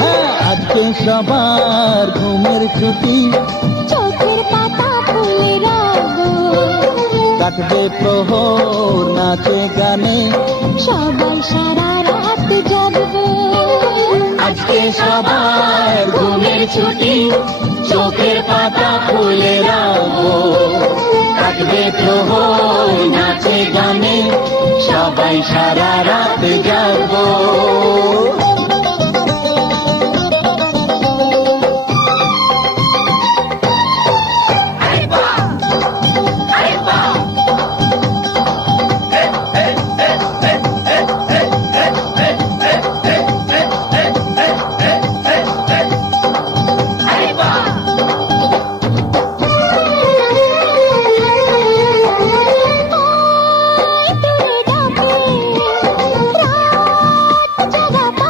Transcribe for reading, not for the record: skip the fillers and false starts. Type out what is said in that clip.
হ্যাঁ, আজকে সবার ঘুমের ছুটি, চোখের পাতা ফুলে রাখবো, কাটবে প্রহর নাচে গানে, সবাই সারা রাত জাগবো। আজকে সবার ঘুমের ছুটি, চোখের পাতা খুলে রাখবো, কাটবে প্রহর নাচে গানে, সবাই সারা রাত জাগবো।